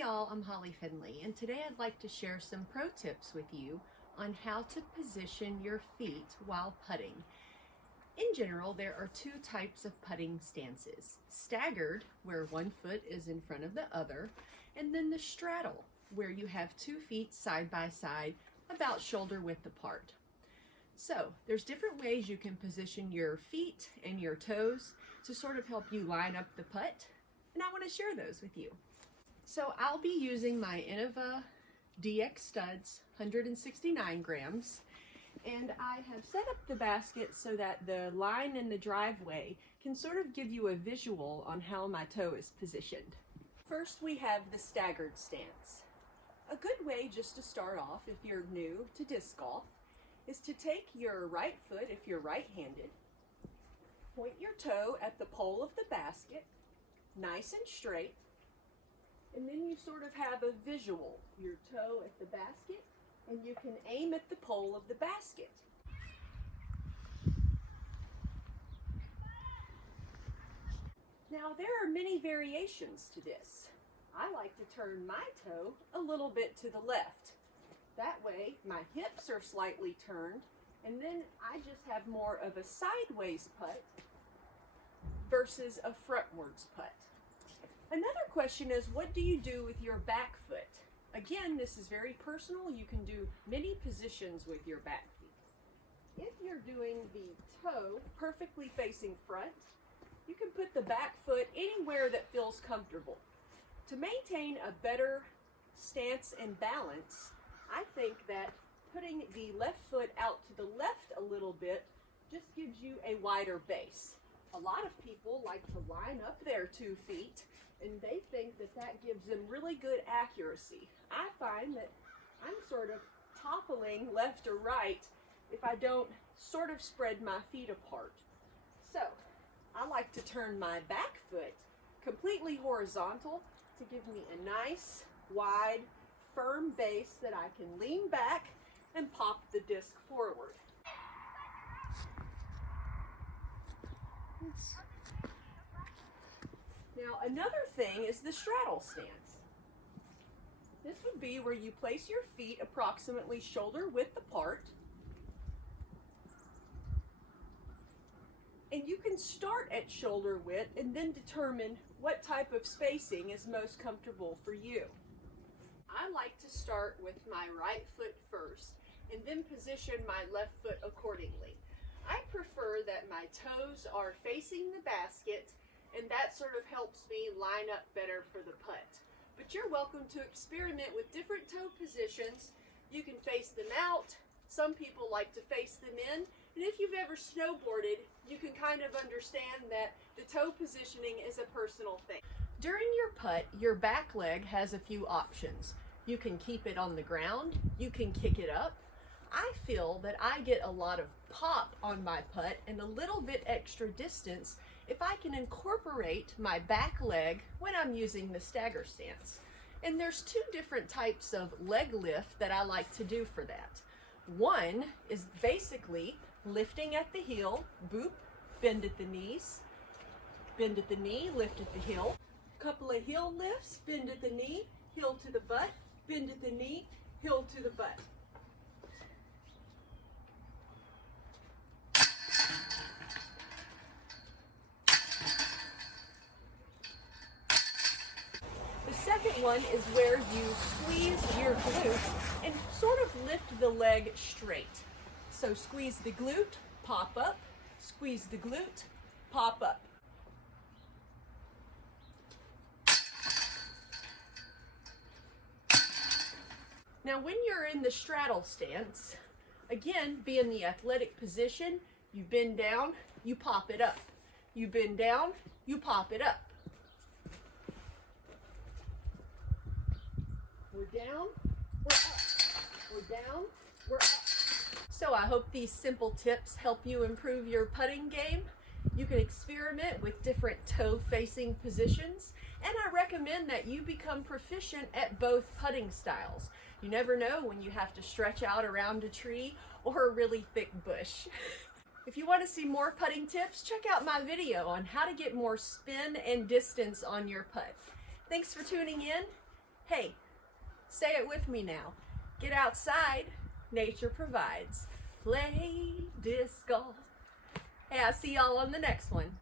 y'all, I'm Finley, and today I'd like to share some pro tips with you on how to position your feet while putting. In general, there are two types of putting stances. Staggered, where one foot is in front of the other, and then the straddle, where you have 2 feet side by side, about shoulder width apart. So there's different ways you can position your feet and your toes to sort of help you line up the putt, and I want to share those with you. So I'll be using my Innova DX studs, 169 grams, and I have set up the basket so that the line in the driveway can sort of give you a visual on how my toe is positioned. First, we have the staggered stance. A good way just to start off if you're new to disc golf is to take your right foot, if you're right-handed, point your toe at the pole of the basket, nice and straight, and then you sort of have a visual, your toe at the basket, and you can aim at the pole of the basket. Now there are many variations to this. I like to turn my toe a little bit to the left. That way my hips are slightly turned, and then I just have more of a sideways putt versus a frontwards putt. Another question is, what do you do with your back foot? Again, this is very personal. You can do many positions with your back feet. If you're doing the toe perfectly facing front, you can put the back foot anywhere that feels comfortable. To maintain a better stance and balance, I think that putting the left foot out to the left a little bit just gives you a wider base. A lot of people like to line up their 2 feet, and they think that that gives them really good accuracy. I find that I'm sort of toppling left or right if I don't sort of spread my feet apart. So I like to turn my back foot completely horizontal to give me a nice, wide, firm base that I can lean back and pop the disc forward. Now another thing is the straddle stance. This would be where you place your feet approximately shoulder width apart, and you can start at shoulder width and then determine what type of spacing is most comfortable for you. I like to start with my right foot first and then position my left foot accordingly. I prefer that my toes are facing the basket, and that sort of helps me line up better for the putt. But you're welcome to experiment with different toe positions. You can face them out. Some people like to face them in. And if you've ever snowboarded, you can kind of understand that the toe positioning is a personal thing. During your putt, your back leg has a few options. You can keep it on the ground. You can kick it up. I feel that I get a lot of pop on my putt and a little bit extra distance if I can incorporate my back leg when I'm using the stagger stance. And there's 2 different types of leg lift that I like to do for that. One is basically lifting at the heel, boop, bend at the knees, bend at the knee, lift at the heel. Couple of heel lifts, bend at the knee, heel to the butt, bend at the knee, heel to the butt. The second one is where you squeeze your glute and sort of lift the leg straight. So squeeze the glute, pop up, squeeze the glute, pop up. Now when you're in the straddle stance, again, be in the athletic position, you bend down, you pop it up. You bend down, you pop it up. We're down, we're up. We're down, we're up. So I hope these simple tips help you improve your putting game. You can experiment with different toe-facing positions, and I recommend that you become proficient at both putting styles. You never know when you have to stretch out around a tree or a really thick bush. If you want to see more putting tips, check out my video on how to get more spin and distance on your putt. Thanks for tuning in. Hey, say it with me now. Get outside, nature provides. Play disc golf. Hey, I'll see y'all on the next one.